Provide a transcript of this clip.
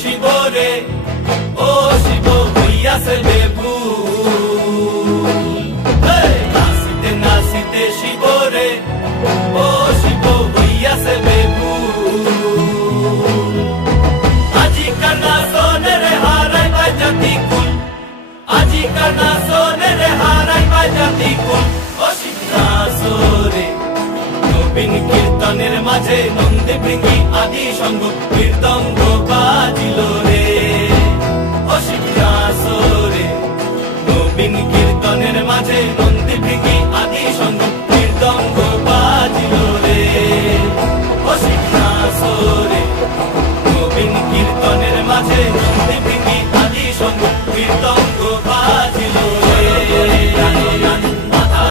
শিব রে, ও শিব হইয়াছে বেভুল। নাচিতে নাচিতে শিব রে, ও শিব হইয়াছে বেভুল। আজিকার নাচনের হারাই বা জাতি কুল, আজিকার নাচনের হারাই বা জাতি কুল। ও শিব নাচো রে, নবীন কীর্তনের মাঝে নন্দী ভৃঙ্গি আদি সঙ্গ মৃদঙ্গ বাজিল।